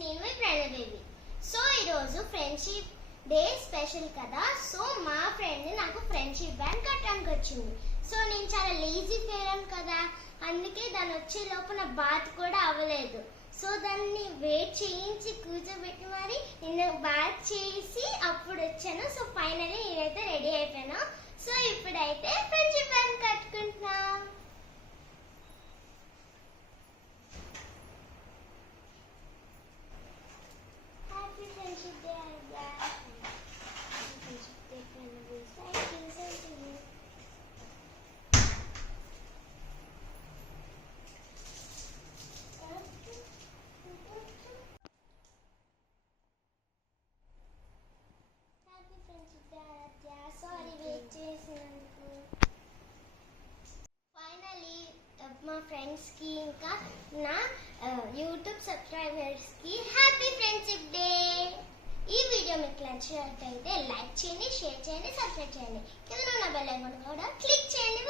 నేను మీ Pranay baby. So ఈరోజు friendship day special కదా. సో మా ఫ్రెండ్ నాకు ఫ్రెండ్షిప్ బ్యాండ్ కట్టడానికి వచ్చింది. సో నేను చాలా లేజీ ఫేరాను కదా, అందుకే దాని వచ్చే లోపు నా బాత్ కూడా అవ్వలేదు. సో దాన్ని వెయిట్ చేయించి కూర్చోబెట్టి మరి నేను బాత్ చేసి అప్పుడు వచ్చాను. సో ఫైనల్లీ నేనైతే రెడీ అయిపోయాను. సో ఇప్పుడైతే ఫ్రెండ్షిప్ బ్యాండ్ కట్టుకుంటున్నా. హ్యాపీ ఫ్రెండ్షిప్ డే అయ్యా. ఫ్రెండ్షిప్ డే సారీ వెయిట్ చేసినందుకు. ఫైనలీ మా ఫ్రెండ్స్కి ఇంకా నా యూట్యూబ్ సబ్స్క్రైబర్స్కి హ్యాపీ ఫ్రెండ్షిప్ డే. ఈ వీడియో మీకు నచ్చినట్లయితే లైక్ చేయండి, షేర్ చేయండి, సబ్స్క్రైబ్ చేయండి. కింద ఉన్న బెల్ ఐకాన్ కూడా క్లిక్ చేయండి.